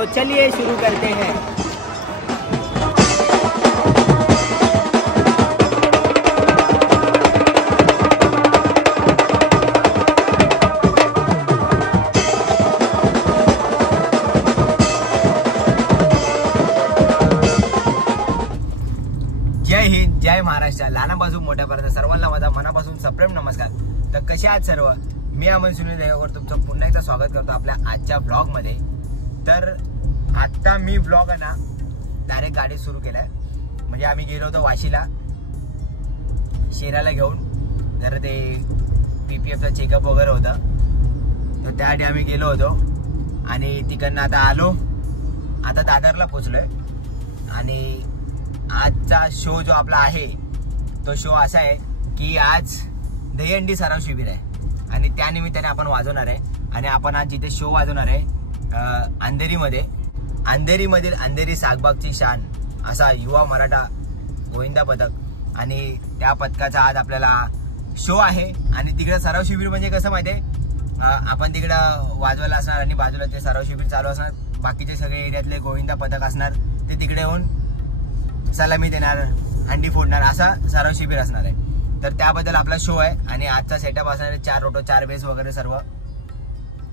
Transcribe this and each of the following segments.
तो चलिए शुरू करते हैं। जय हिंद, जय महाराष्ट्र, लहानापासून मोठ्यापर्यंत सर्वांना माझा मनापासून सप्रेम नमस्कार। तर कसे आहात सर्व? मी अमन सुनील देवकर तुमचं पुन्हा एकदा स्वागत करतो आपल्या आजच्या ब्लॉग मध्ये। तर आता मी ब्लॉग आहे ना डायरेक्ट गाडी सुरू केलाय। म्हणजे आम्ही गेलो होतो वाशीला शेराला घेऊन, जरा ते PPFचा चेकअप वगैरे होता, तर त्यासाठी आम्ही गेलो होतो आणि तिकडनं आता आलो, आता दादरला पोहोचलोय। आणि आजचा शो जो आपला आहे तो शो असा आहे की आज दहीहंडी सराव शिबिर आहे आणि त्यानिमित्ताने आपण वाजवणार आहे। आणि आपण आज जिथे शो वाजवणार आहे अंधेरीमधील अंधेरी सागबागची शान असा युवा मराठा गोविंदा पथक, आणि त्या पथकाचा आज आपल्याला शो आहे। आणि तिकडे सराव शिबिर म्हणजे कसं माहितीये, आपण तिकडं वाजवायला असणार आणि बाजूला ते सराव शिबिर चालू असणार, बाकीचे सगळे एरियातले गोविंदा पथक असणार, ते तिकडे येऊन सलामी देणार, हंडी फोडणार, असा सराव शिबिर असणार आहे। तर त्याबद्दल आपला शो आहे आणि आजचा सेटअप असणार आहे 4 रोटो 4 बेस वगैरे सर्व।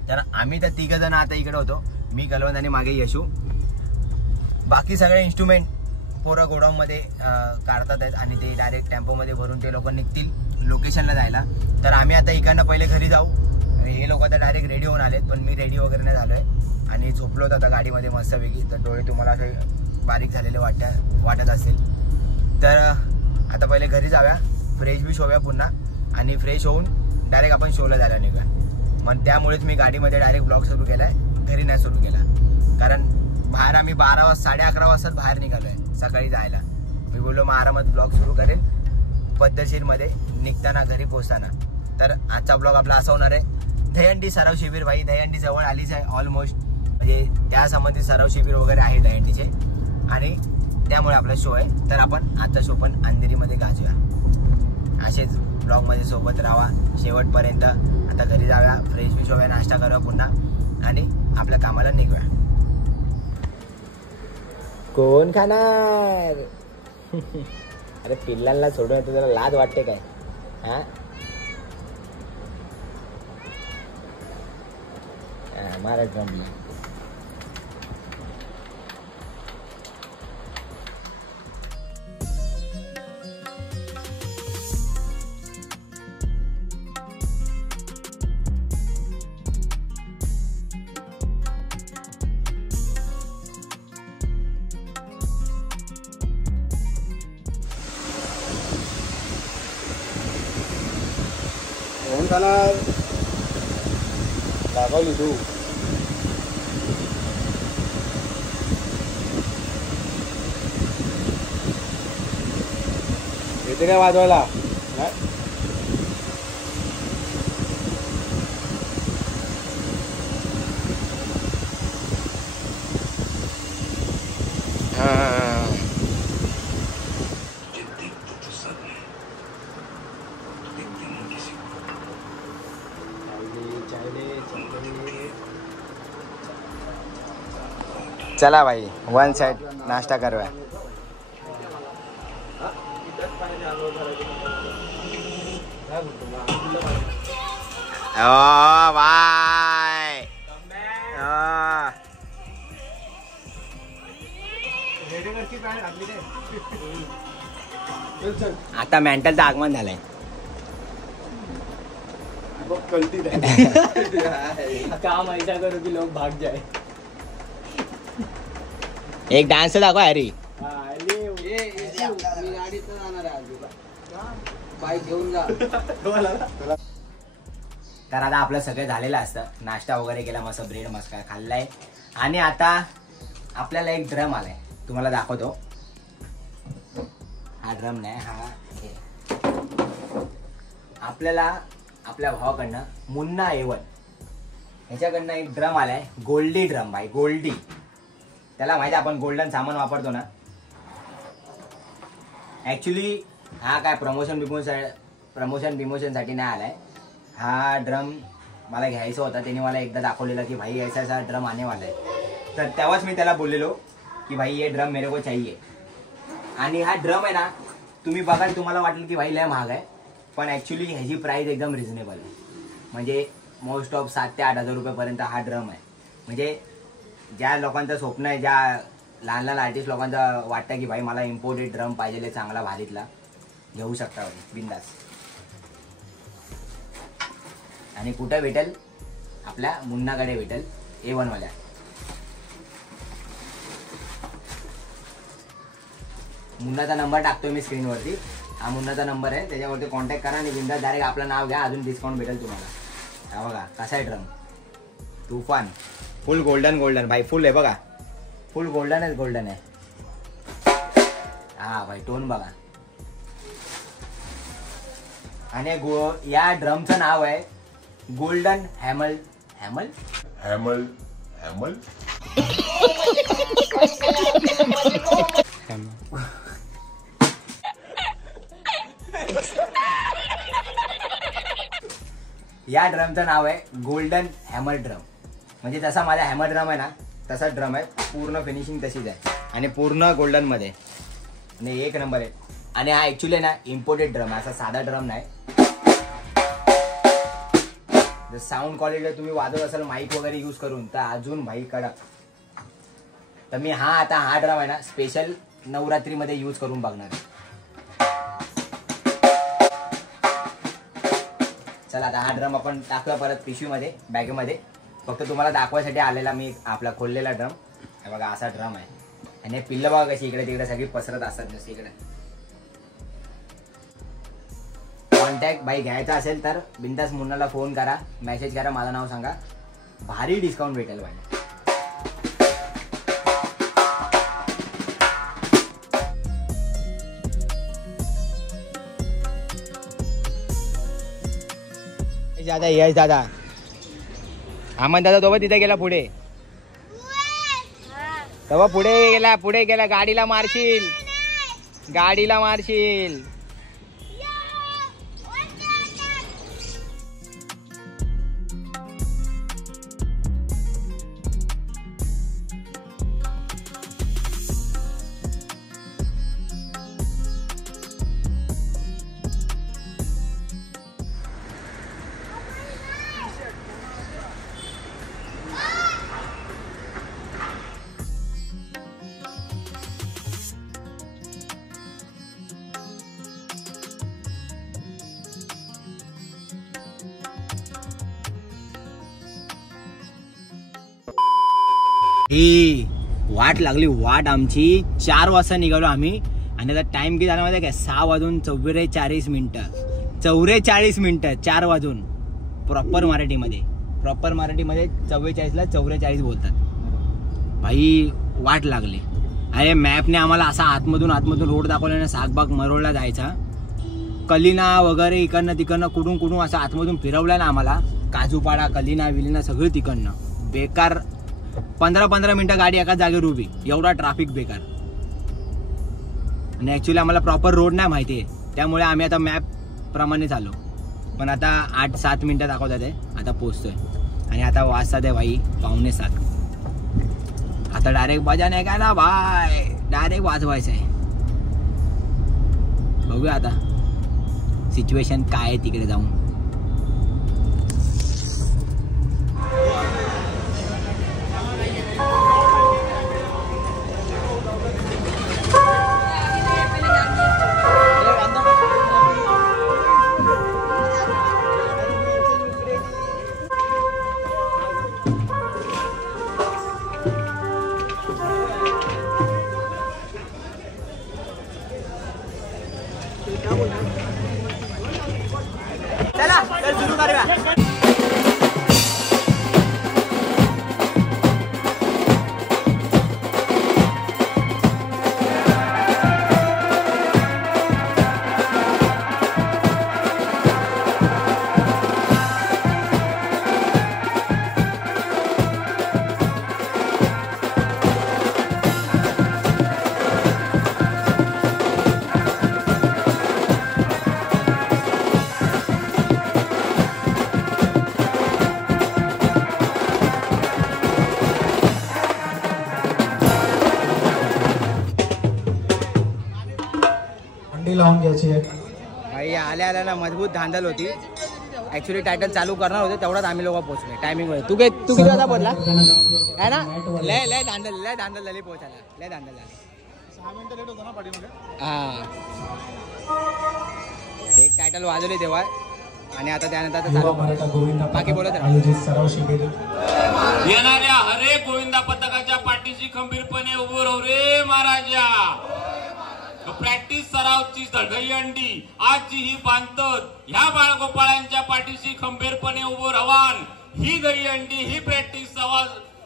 तर आम्ही तर 3 जण आता इकडे होतो, मी कलवंत आणि मागे यशू। बाकी सगळे इन्स्ट्रुमेंट पोरं गोडाऊन मध्ये काढतात आहेत आणि ते डायरेक्ट टेम्पो मध्ये भरून ते लोक निघतील लोकेशनला जायला। तर आम्ही आता इकडनं पहिले घरी जाऊ। हे लोक आता डायरेक्ट रेडी होऊन आलेत, पण मी रेडी वगैरे नाही झालोय आणि झोपलो होतो आता गाडीमध्ये मस्तपैकी। तर डोळे तुम्हाला असे बारीक झालेले वाटत असतील। तर आता पहिले घरी जाऊया, फ्रेश बिश होऊया पुन्हा, आणि फ्रेश होऊन डायरेक्ट आपण शोला जायला निघूया। मग त्यामुळेच मी गाडीमध्ये डायरेक्ट ब्लॉग सुरू केलाय, घरी नाही सुरू केला, कारण बाहेर आम्ही 11:30 वाजता बाहेर निघालोय सकाळी जायला। मी बोललो मग आरामात ब्लॉग सुरू करेन पद्धतशीरमध्ये निघताना घरी पोहोचताना। तर आजचा ब्लॉग आपला असा होणार आहे दहीहंडी सराव शिबिर। भाई दहीहंडी जवळ आलीच आहे ऑलमोस्ट, म्हणजे त्या संबंधित सराव शिबिर वगैरे आहे दहीहंडीचे, आणि त्यामुळे आपला शो आहे। तर आपण आजचा शो पण अंधेरीमध्ये गाजूया, असेच ब्लॉग मध्ये सोबत राहा शेवटपर्यंत। आता घरी जाऊया, फ्रेश बिश होऊया, नाश्ता करूया पुन्हा आणि आपल्या कामाला निघूया। कोण खाणार? अरे पिल्लांना सोडून तुला लाज वाटते काय? हा महाराज जमला। दाखवली तू येते काय वाजवायला? चला भाई, वन साइड नाश्ता करवा। ओ भाई आता मेंटलचं आगमन झालंय। काम ऐसा करो की लोग भाग जाए। एक डान्स दाखवा हरी। तर आता आपलं सगळं झालेलं असतं, नाश्ता वगैरे केला, मस्त ब्रेड मस्का खाल्लाय, आणि आता आपल्याला एक ड्रम आलाय, तुम्हाला दाखवतो। हा ड्रम नाही, हा आपल्याला आपल्या भावाकडनं मुन्ना A1 ह्याच्याकडनं एक ड्रम आलाय, गोल्डी ड्रम भाई, गोल्डी। त्याला माहिती आपण गोल्डन सामान वापरतो ना। ऍक्च्युली हा काय प्रमोशन बिमोशनसाठी नाही आलाय, हा ड्रम मला घ्यायचा होता। त्याने मला एकदा दाखवलेला की भाई ऐसा ऐसा ड्रम आने वाला है, तर तेव्हाच मी त्याला बोललेलो की भाई ये ड्रम मेरे को चाहिए. आणि हा ड्रम आहे ना, तुम्ही बघाल तुम्हाला वाटेल की भाई लय महाग आहे, पण ॲक्च्युली ह्याची प्राईस एकदम रिझनेबल आहे. म्हणजे मोस्ट ऑफ 7 ते 8 हजार रुपयापर्यंत हा ड्रम आहे. म्हणजे ज्या लोकांचं स्वप्न आहे, ज्या लहान लहान आर्टिस्ट लोकांचं वाटतं की भाई मला इम्पोर्टेड ड्रम पाहिजे चांगला भारीतला, घेऊ शकता बिंदास. आणि कुठं भेटेल? आपल्या मुन्नाकडे भेटेल, A1 वाल्या. मुन्नाचा नंबर टाकतोय मी स्क्रीनवरती. हा मुन्नाचा नंबर आहे, त्याच्यावरती कॉन्टॅक्ट करा आणि बिंदास डायरेक्ट आपलं नाव घ्या, अजून डिस्काउंट भेटेल तुम्हाला. हा बघा कसा आहे ड्रम, तुफान. फुल गोल्डन गोल्डन भाई, फुल आहे बघा, फुल गोल्डनच गोल्डन आहे. हा भाई टोन बघा. आणि या ड्रमचं नाव आहे golden Hamel. Hamel Hamel Hamel या ड्रमचं नाव आहे गोल्डन हॅमर ड्रम. म्हणजे जसा माझा हॅमर ड्रम आहे ना, तसा ड्रम आहे. पूर्ण फिनिशिंग तशीच आहे आणि पूर्ण गोल्डन मध्ये आणि एक नंबर आहे. आणि हा ऍक्च्युली ना इम्पोर्टेड ड्रम आहे, असा साधा ड्रम नाही. जर साऊंड क्वालिटी तुम्ही वाजवत असाल माईक वगैरे यूज करून तर अजून भाई कडक. तर मी हा ड्रम आहे ना स्पेशल नवरात्रीमध्ये यूज करून बघणार आहे. चला आता हा ड्रम आपण टाकूया परत पिशवीमध्ये, बॅगेमध्ये. फक्त तुम्हाला दाखवायसाठी आलेला मी आपला खोललेला ड्रम. हे बघा असा ड्रम आहे. आणि पिल्लं बघा कशी इकडे तिकडे सगळी पसरत असतात जशी इकडे. कॉन्टॅक्ट बाई घ्यायचा असेल तर बिंदास मुन्नाला फोन करा, मेसेज करा, माझं नाव सांगा, भारी डिस्काउंट भेटेल भाई. दादा यश दादा, अमन दादा तो तिथे गेला पुढे, तेव्हा पुढे गेला. गाडीला मारशील, गाडीला मारशील. ही वाट लागली वाट आमची. 4 वाजता निघालो आम्ही आणि आता टाइम किती झाला माहिती आहे काय? 6 वाजून 44 मिनिटं. 44 मिनिटं, 4 वाजून. प्रॉपर मराठीमध्ये 44ला 44 बोलतात भाई. वाट लागली. अरे मॅपने आम्हाला असा आतमधून रोड दाखवला ना, सागबाग मरोळला जायचा. कलिना वगैरे इकडनं तिकडनं कुठून असं आतमधून फिरवलं ना आम्हाला. काजूपाडा, कलिना विलिना सगळं तिकडनं. बेकार 15 मिनिटं गाडी एका जागेवर उभी. एवढा ट्रॅफिक बेकार. आणि ऍक्च्युली आम्हाला प्रॉपर रोड नाही माहिती आहे, त्यामुळे आम्ही आता मॅप प्रमाणे चालू. पण आता 8-7 मिनिटं दाखवतात आहे. आता पोहोचतोय आणि आता वाजतात आहे भाई 6:45. आता डायरेक्ट बजा नाही काय ना भाई, डायरेक्ट वाजवायचं आहे. बघूया आता सिच्युएशन काय आहे तिकडे जाऊन. सलामी लावून घ्यायची आहे. भाई आल्या आल्या ना मजबूत धांदल होती. ऍक्च्युली टायटल चालू करणार होते तेवढाच आम्ही लोक पोहोचले टायमिंग वर. तू किती वाजता पोहोचला है ना? लय धांदल झाली पोहोचायला. लय धांदल झाली. 6 मिनिटं लेट होता ना पाठीमागे. हा एक टायटल वाजवले तेव्हा आणि आता त्यानंतर बाकी बोलत आयोजित सराव शिबिर. येणाऱ्या हरे गोविंदा पथकाच्या पाठीशी खंबीरपणे उभं राहू रे महाराजा. प्रॅक्टिस सरावची दहीहंडी आजची ही बांधत ह्या बाळगोपाळांच्या पाठीशी खंबीरपणे उभं राहान. ही दहीहंडी ही प्रॅक्टिस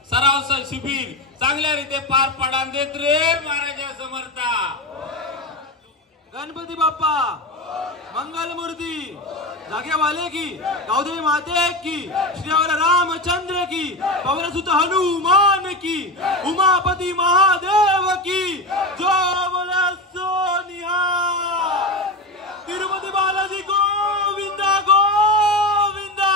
सराव शिबिर चांगल्या रीते पार पाडा देत रे महाराजा समर्था. गणपती बाप्पा मंगल मूर्ती जागे वाले की गावदेवी माते की श्रीवर रामचंद्र की पवनसुत हनुमान की उमापति महादेव की जो बोले सोनिया. तिरुपति बालाजी गोविंदा गोविंदा.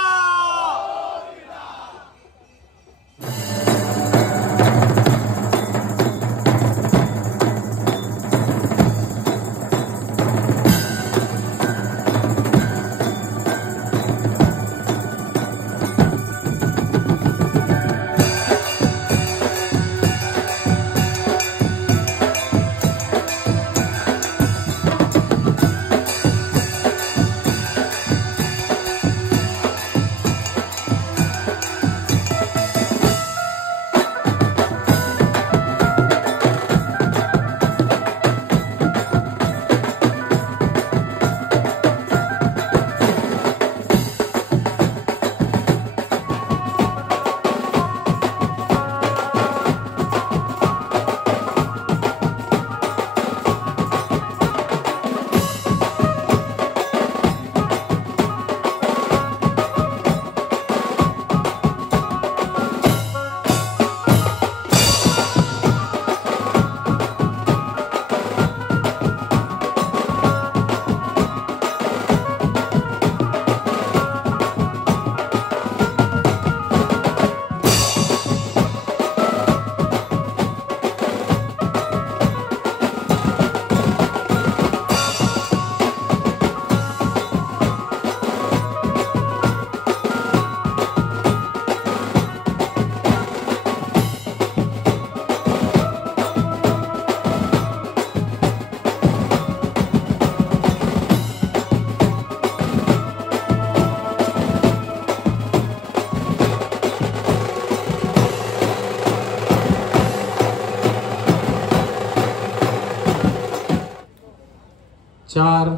चार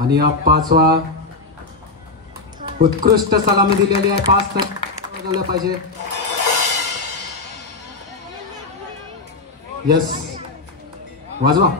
आणि हा 5वा उत्कृष्ट सलामी दिलेली आहे. 5 वाजवल्या पाहिजे. यस वाजवा.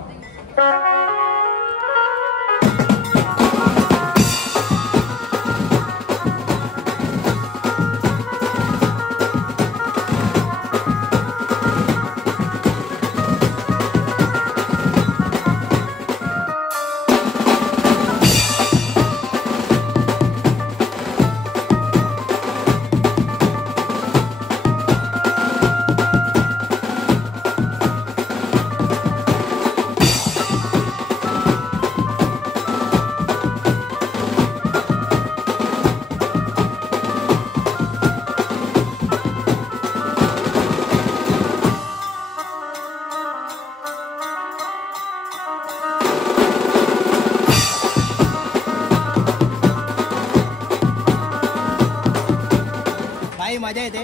मजा येते.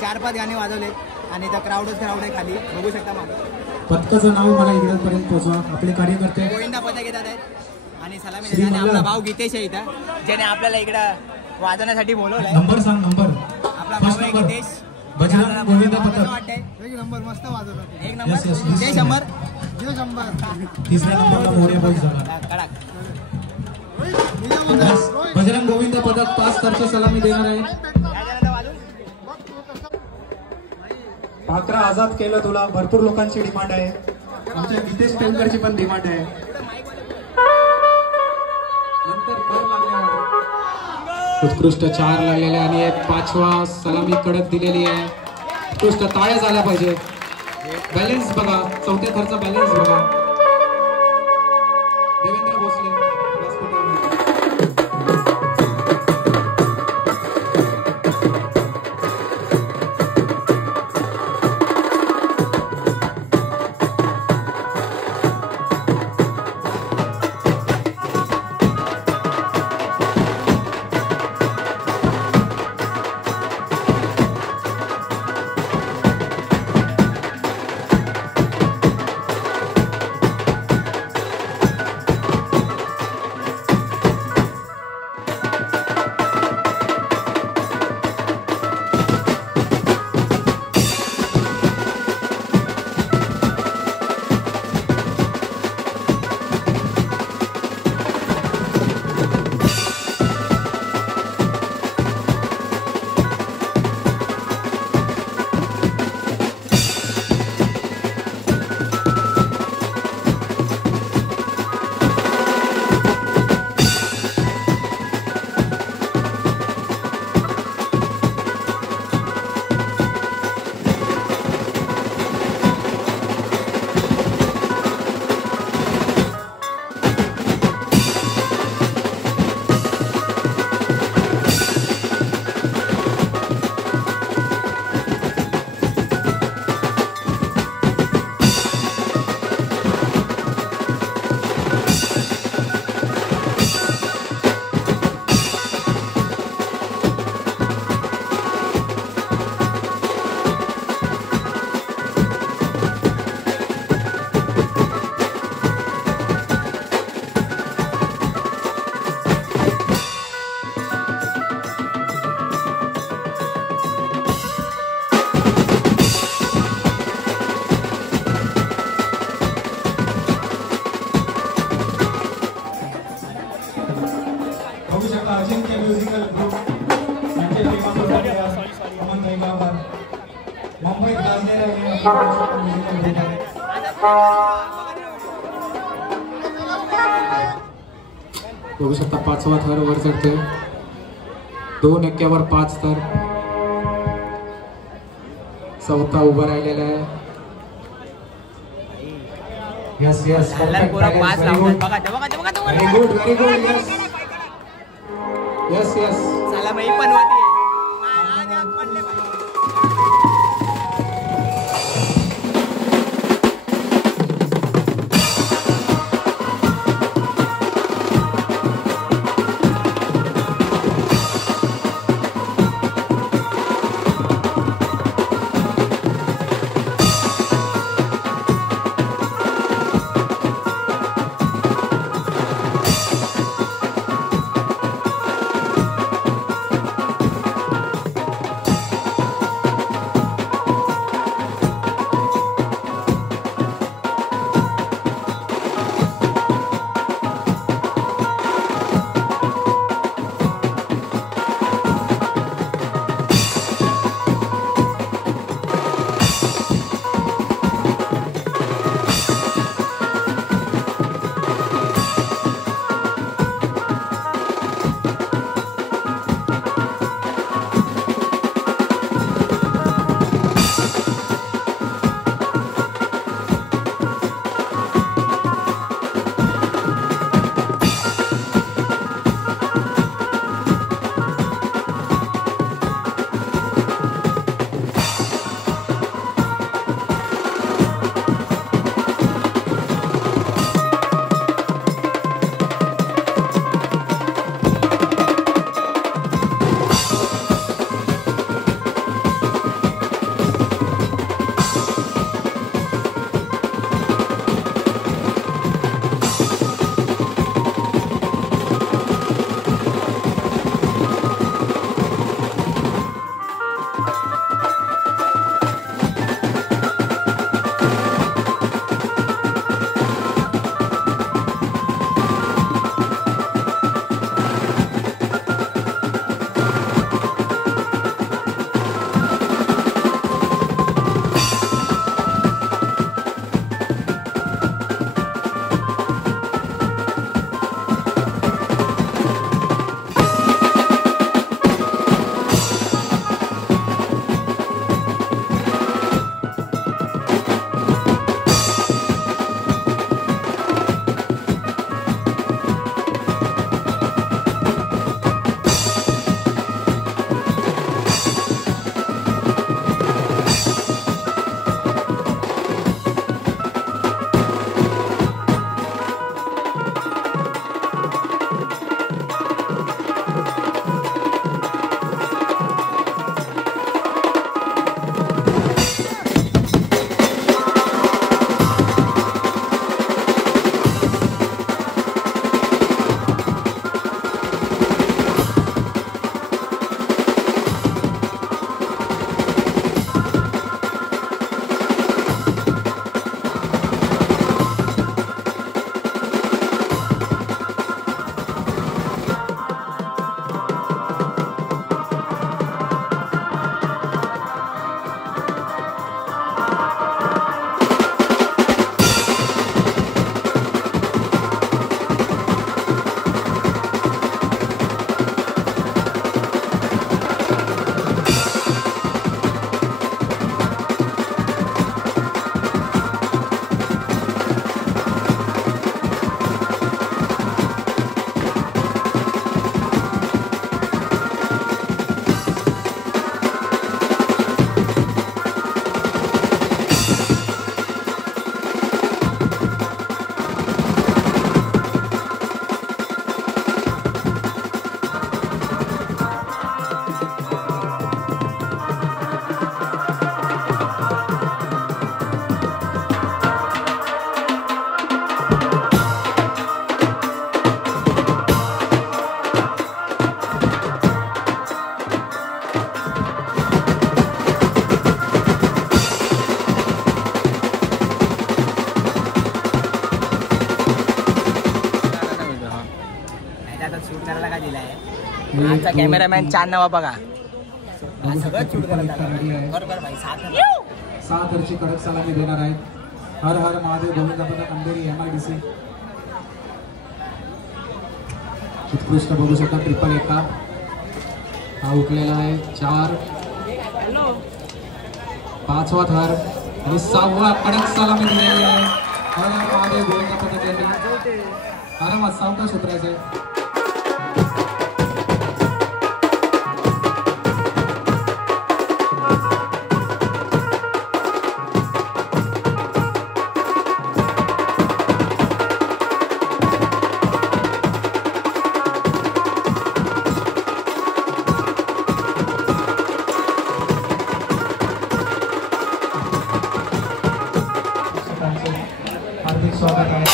4-5 गाणी वाजवले आणि त्या क्राऊड आहे खाली बघू शकता. मागे पथकाचं नाव मला इकडपर्यंत पोहोचवा. आपले कार्यकर्ते गोविंदा पथक येतात आहेत आणि सलामी देताना आपला भाऊ गीतेश आहे इथं ज्याने आपल्याला इकडं वाजवण्यासाठी बोलवलंय. नंबर सांग. नंबर आपला भाऊ आहे गीतेश. बजरंग गोविंदा पथक. एक नंबर मस्त वाजवतात. एक नंबर. ते 100. 3ऱ्या नंबरला मोर्या बॉईज झाला. कडक. बजरंग गोविंदा पथक 5 तर्फे सलामी देणार आहे. पात्रा आजाद केलं तुला. भरपूर लोकांची डिमांड आहे. आमच्या गीतेश पेमकरची पण डिमांड आहे. उत्कृष्ट 4 लागलेले आणि 5वा सलामी कडक दिलेली आहे. उत्कृष्ट. टाळ्या झाल्या पाहिजे. बॅलन्स बघा, चौथ्या थरचा बॅलन्स बघा. देवेंद्र भोसले अजिंक्य म्युझिकल ग्रुप मुंबईत बघू शकता 5वा थर वर चढतोय. 2 एक्क्यावर 5 थर. 4था उभा राहिलेला आहे. Yes yes very good yes yes yes चला बाई पण होती. आमचा कॅमेरामॅन चांद नवा बघा. सगळं शूट करायला बरोबर भाई. 7 हरची कडक सलामी देणार आहेत. हर हर महादेव गोविंदा पथक अंधेरी MIDC. उत्कृष्ट बघू शकता. 111 हा उठलेला आहे. 4 5वा थर आणि 6वा कडक सलामी दिलेली आहे. हर हर महादेव गोविंदा पथक यांनी आरामात सावकाश उतरायचे. हार्दिक स्वागत आहे.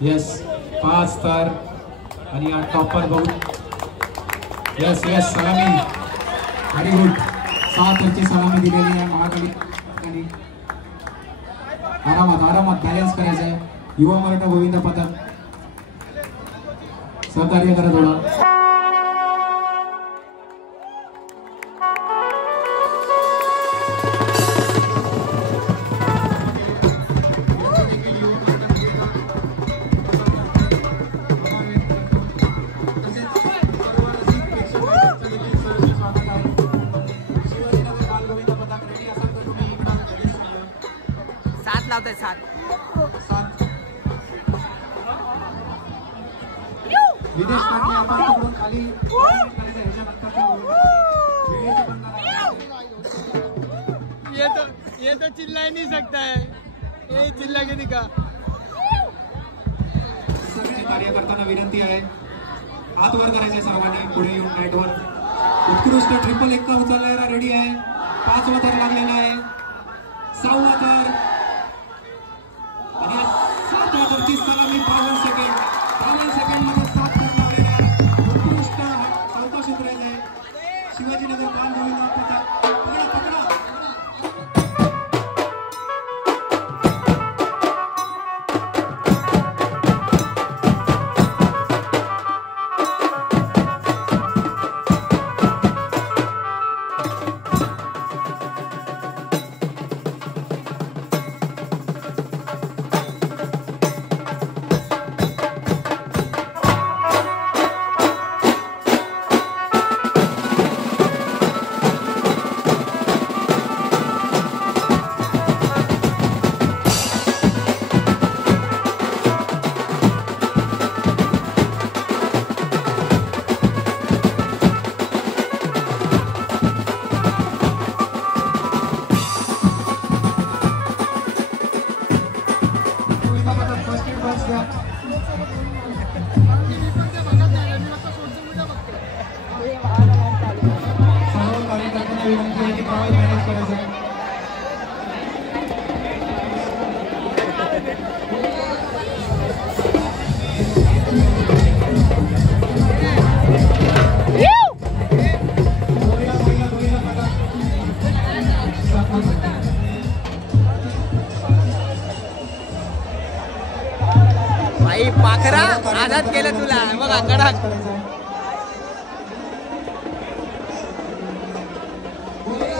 यस 5 स्टार आणि हा टॉपर बघू. यस यस सलामी व्हेरी गुड. 7 हरची सलामी दिलेली आहे महाकाली. आरामात बॅलन्स करायचं आहे. युवा मराठा गोविंदा पथक सहकार्य करा थोडं. लावताय 7 विदेश करणे आपण तिकडून खाली ये तो चिल्ला ही नहीं सकता है. ये चिल्ला के दिखा. सगळे कार्यकर्त्यांना विनंती आहे हात वर करायचे सर्वांनी. पुढे येऊन नेटवर उत्कृष्ट ट्रिपल एक्का उचलायला रेडी आहे. 5वा थर लागलेला आहे. 6वा थर आणि 7व्या थरची सलामी 52 सेकंड मध्ये 7 थर लागलेले आहे. उत्कृष्ट सावकाश उतरायचे. शिवाजीनगर बाल गोविंदा पथक पकडा.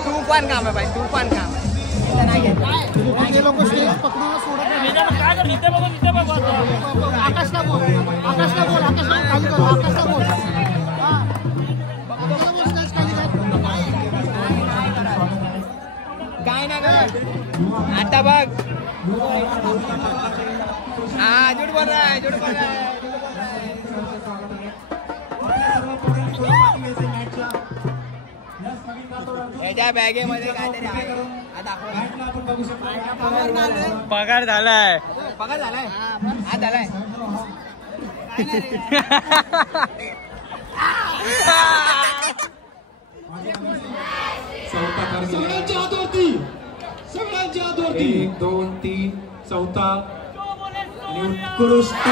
तुफान काम आहे भाई, तुफान काम आहे. ते लोक स्टेज पकडून सोडत नाही. आकाशला बोल, आकाशला बोल, आकाशला खाली कर, आकाशला बोल. काय ना कर आता बघ. हा जुड बोल रहा है, जुड बोल रहा है. याच्या बॅगेमध्ये काहीतरी आहे. पगार झालाय, पगार झालाय, हा झालाय. सगळ्यांच्या हातवरती, सगळ्यांच्या हातवरती. 1 2 3 चौथा आणि उत्कृष्ट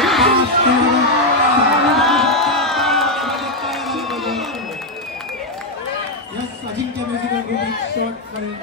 अजिंक्य म्युझिकल ग्रुप एक शॉट करेल.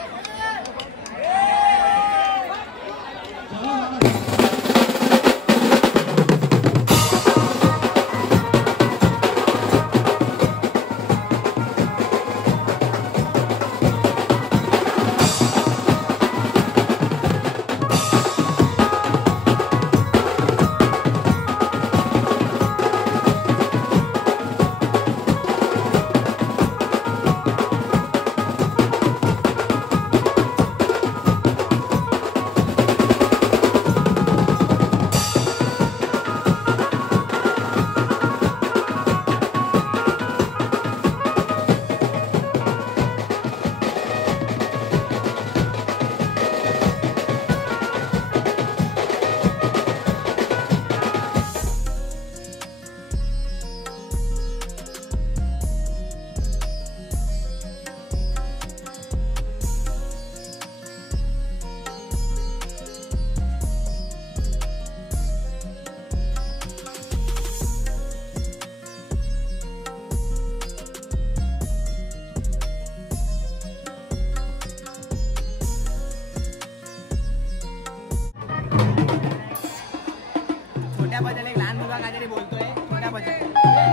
छोट्याबद्दल एक लहान मुलगा काहीतरी बोलतोय. छोट्याबद्दल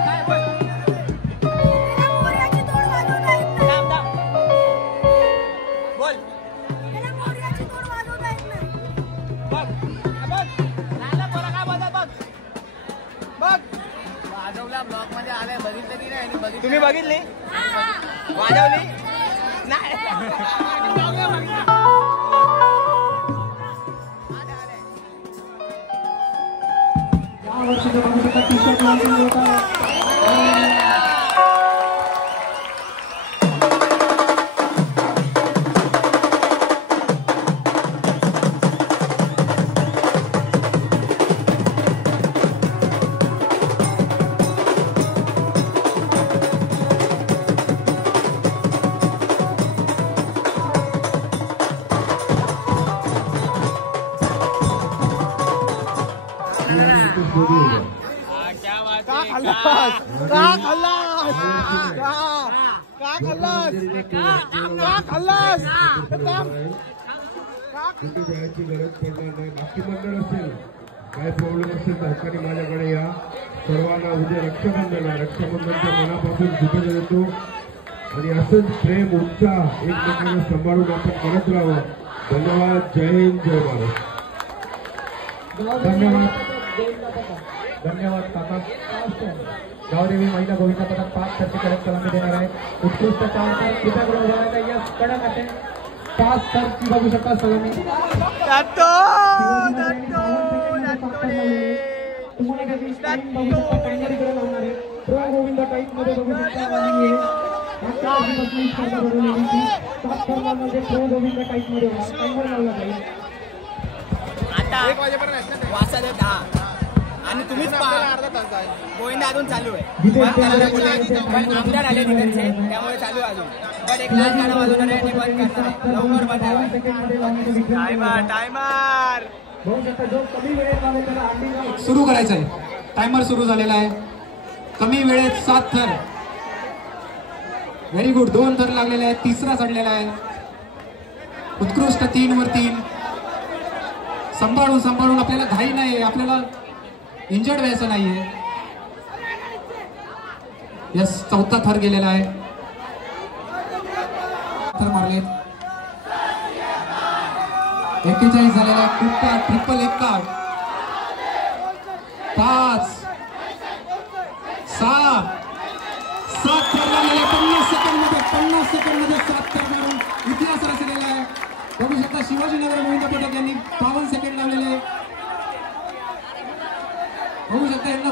काय बोल. बोल बघ, बघ लहान पोरं काय बोलतात बघ. बघ वाजवला ब्लॉक मध्ये आलाय, बघितलं की नाही. तुम्ही बघितली वाजवली नाही. टी-शर्ट लॉन्चिंग होत आहे. का खाल्लास, का खाल्लास, का खाल्लास, का खाल्लास. कुठे जायची गरज पडणार नाही. बाकी मंडळ असेल काय प्रॉब्लेम असेल तर हक्काने माझ्याकडे या. सर्वांना उद्या रक्षाबंधन आहे. रक्षाबंधनच्या मनापासून शुभेच्छा देतो आणि असंच प्रेम उत्साह एकमेकांना सांभाळून आपण करत राहावं. धन्यवाद. जय हिंद, जय महाराष्ट्र. धन्यवाद, धन्यवाद काका. गावदेवी महिला गोविंदा पदक 5 कडक सलामी देणार आहे. उत्कृष्ट चालतात कृपया करून उभारायला. यस कडक असेल 5 ची बघू शकता सलामी. तुम्हाला काही टाइम बघू शकता. टाइमरीकडे लावणार आहे. प्रो गोविंदा टाईप मध्ये बघू शकता. आणि मागच्या वर्षीपासून स्पर्धा भरवली होती. 7 स्पर्धांमध्ये प्रो गोविंदा टाईप मध्ये होणार. टाइमर लावला पाहिजे. आता 1 वाजेपर्यंत वाजता देत. हा आणि तुम्हीच अर्धा तास गोविंदा अजून चालू आहे. पण आमदार आले तिकडचे त्यामुळे चालू अजून. पण एक लास्ट गाणं वाजवणार आहे. बंद करणार लवकर बंद. टायमर टायमर सुरू करायचं आहे. टायमर सुरू झालेला आहे. कमी वेळेत 7 थर. Very good. 2 थर लागलेले आहेत. 3रा चढलेला आहे. उत्कृष्ट 3 वर 3. सांभाळून सांभाळून. आपल्याला घाई नाही. आपल्याला इंजर्ड व्हायचं नाहीये. यस, चौथा थर गेलेला आहे. थर मारले 41 झालेला आहे. कुट्टा ट्रिपल एक्का 5 6 7 थर लागलेले 50 सेकंड मध्ये 7 थर मारून इतिहास रचलेला आहे. बघू शकता शिवाजीनगर गोविंद पथक यांनी 52 सेकंड लावलेले. बघू शकता यांना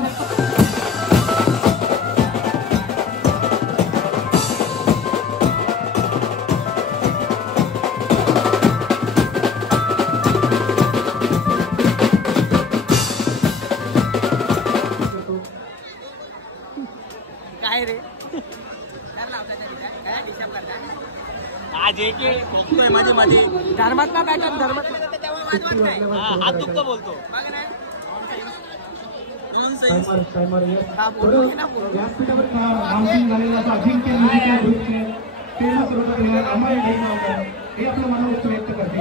काय रे आज एक बघतोय मध्ये मध्ये धर्मातला पॅटर्न हात दुखतो बोलतो व्यक्त करते.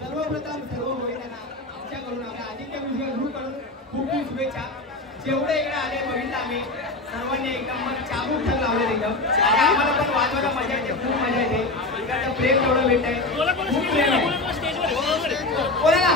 सर्वप्रथम सर्व महिलांना आमच्याकडून आपल्या आदित्य म्युझिक ग्रुपकडून खूप खूप शुभेच्छा. जेवढे इकडे आले बघितलं आम्ही सर्वांनी एकदम मग चाबूक ठर लावले एकदम. आणि आम्हाला पण वाजवायला मजा येते, खूप मजा येते. इकडचं प्रेम एवढं भेटतंय, खूप प्रेम आहे. बोला ना.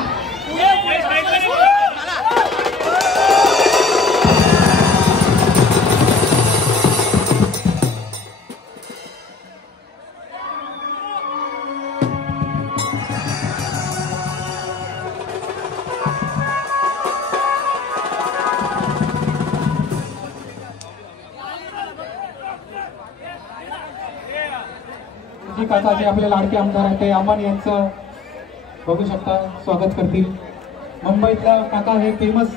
काका जे आपले लाडके आमदार आहेत ते अमन यांचं बघू शकता स्वागत करतील. मुंबईतला काका हे फेमस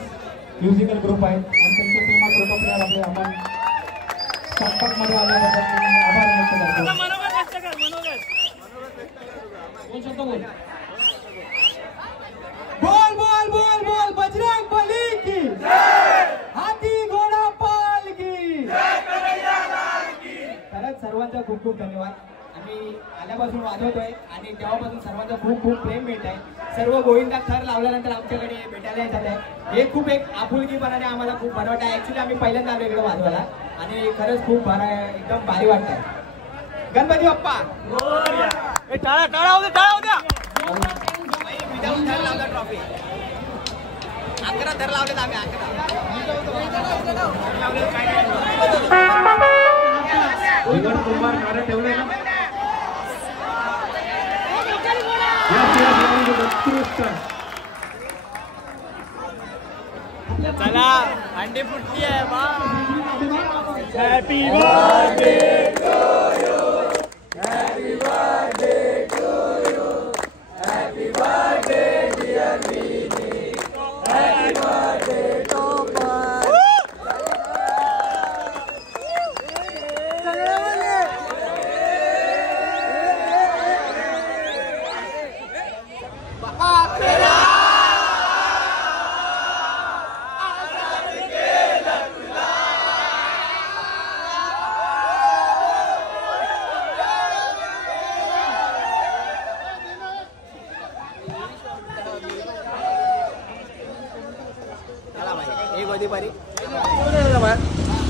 म्युझिकल ग्रुप आहे आणि त्यांचे फेमस प्रोटो प्लेअर आपले अमन संपर्कमध्ये आल्याबद्दल आभार व्यक्त करतो. बोल बोल बोल बोल बजरंग बली की हाती घोडा पाल की. खरंच सर्वांचा खूप खूप धन्यवाद. आम्ही आल्यापासून वाजवतोय आणि तेव्हापासून सर्वांचं खूप खूप प्रेम मिळत आहे. सर्व गोविंदा थर लावल्यानंतर आमच्याकडे भेटायला येतात आहे. हे खूप एक आपुलकीपणाने आम्हाला खूप बरं वाटतं. ऍक्च्युली आम्ही पहिल्यांदा आलो इकडे वाजवायला आणि खरंच खूप एकदम भारी वाटत आहे. गणपती बाप्पा विदाऊट थर लावला ट्रॉफी 11 थर लावलेत आम्ही 11 कुंभार नारळ ठेवले ना. चला अंडे फुटती आहे बा. Happy birthday to you, happy birthday to you, happy birthday dear दीदी, हॅपी बर्थडे टू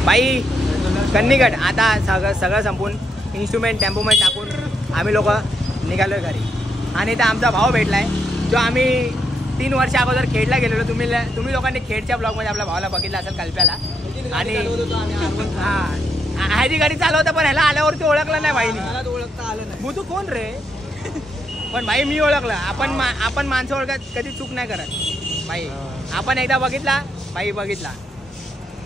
बाई कन्नीगड. आता सगळं संपून इन्स्ट्रुमेंट टेम्पोमध्ये टाकून आम्ही लोक निघालो घरी. आणि इथं आमचा भाऊ भेटलाय जो आम्ही 3 वर्ष अगोदर खेडला गेलेलो. तुम्ही लोकांनी खेडच्या ब्लॉगमध्ये आपल्या भावाला बघितलं असेल कल्प्याला. आणि ह्याची गाडी चालवतं पण ह्याला आल्यावरती ओळखलं नाही भाईनी. ओळखता आलं नाही. तू कोण रे. पण भाई मी ओळखलं. आपण माणसं ओळखत कधी चूक नाही करत भाई. आपण एकदा बघितला भाई बघितला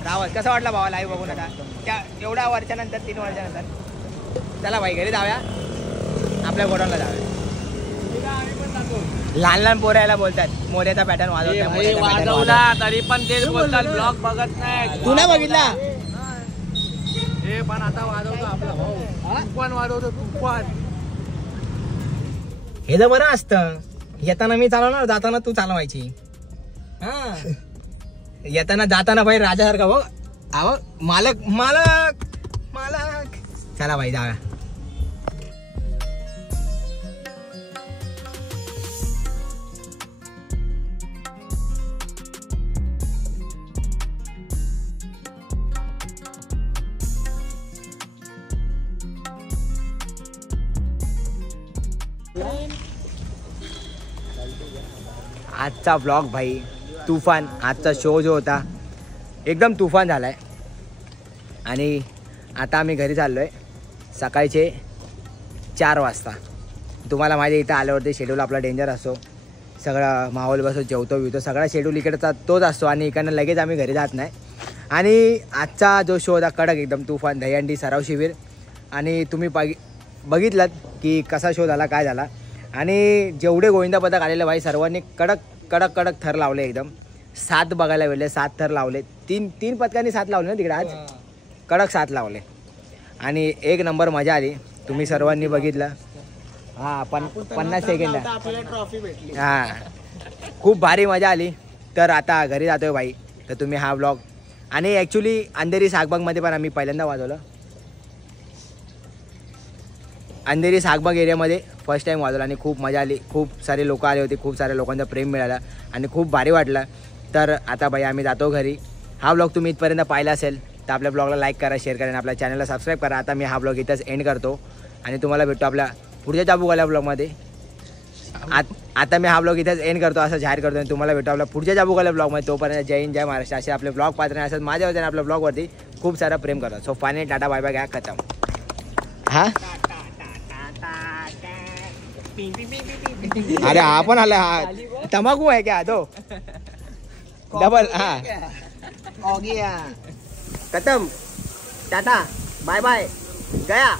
रावत. कसा वाटला भावा लाईव्ह बघून आता त्या एवढ्या वर्षानंतर 3 वर्षानंतर. चला भाई घरी जाऊया, आपल्या गोडाऊनला जाऊया. लहान लहान पोरं यायला बोलतात मोर्याचा पॅटर्न वाजवला तरी पण तेच बोलतात ब्लॉग बघत नाही. तू नाही बघितला हे पण आता वाजवतो आपला भाऊ. तुफान वाजवतो तुफान. हे तर बरं असतं. येताना मी चालवणार, जाताना तू चालवायची. हा येताना जाताना भाई राजासारखा बघ. आव मालक मालक मालक. चला भाई जाऊया. आजचा ब्लॉग भाई तुफान. आजचा शो जो होता एकदम तुफान झाला आहे. आणि आता आम्ही घरी चाललो आहे सकाळचे 4 वाजता. तुम्हाला माझ्या इथं आल्यावरती शेड्यूल आपला डेंजर असतो. सगळा माहोल बसतो, जेवतो बिवतो, सगळा शेड्यूल इकडचा तोच असतो आणि इकडनं लगेच आम्ही घरी जात नाही. आणि आजचा जो शो होता कडक एकदम तुफान, दहीहंडी सराव शिबिर. आणि तुम्ही बघितलात की कसा शो झाला, काय झाला. आणि जेवढे गोविंदा पदक आलेले भाई सर्वांनी कडक कडक कडक थर लावले. एकदम 7 बघायला भेटले, 7 थर लावले. तीन पदकांनी 7 लावले ना तिकडे आज. कडक 7 लावले आणि एक नंबर मजा आली. तुम्ही सर्वांनी बघितलं. हां 50 सेकंड ट्रॉफी भेटली. हां खूप भारी मजा आली. तर आता घरी जातोय भाई. तर तुम्ही हा ब्लॉग आणि ॲक्च्युली अंधेरी सागबागमध्ये पण आम्ही पहिल्यांदा वाजवलं. अंधेरी सागबाग एरियामध्ये फर्स्ट टाईम वाजवलं आणि खूप मजा आली. खूप सारे लोक आले होते, खूप सारे लोकांचा प्रेम मिळाला आणि खूप भारी वाटलं. तर आता भाई आम्ही जातो घरी. हा ब्लॉग तुम्ही इथपर्यंत पाहिला असेल तर आपल्या ब्लॉगला लाईक करा, शेअर करा आणि आपल्या चॅनलला सबस्क्राईब करा. आता मी हा ब्लॉग इथंच एंड करतो आणि तुम्हाला भेटतो आपल्या पुढच्या चाबूकवाल्या ब्लॉगमध्ये. आता मी हा ब्लॉग इथंच एंड करतो असं जाहीर करतो आणि तुम्हाला भेटतो आपल्या पुढच्या चाबूकवाल्या ब्लॉगमध्ये. तोपर्यंत जय हिंद जय महाराष्ट्र. असे आपले ब्लॉग पात्र असतात माझ्यावरती आणि आपल्या ब्लॉगवरती खूप सारं प्रेम करतात. So finally tata bye bye, गया खतम. हां अरे हा पण आला. हा तंबाखू आहे क्या तो डबल. हां खतम. टाटा बाय बाय, गया.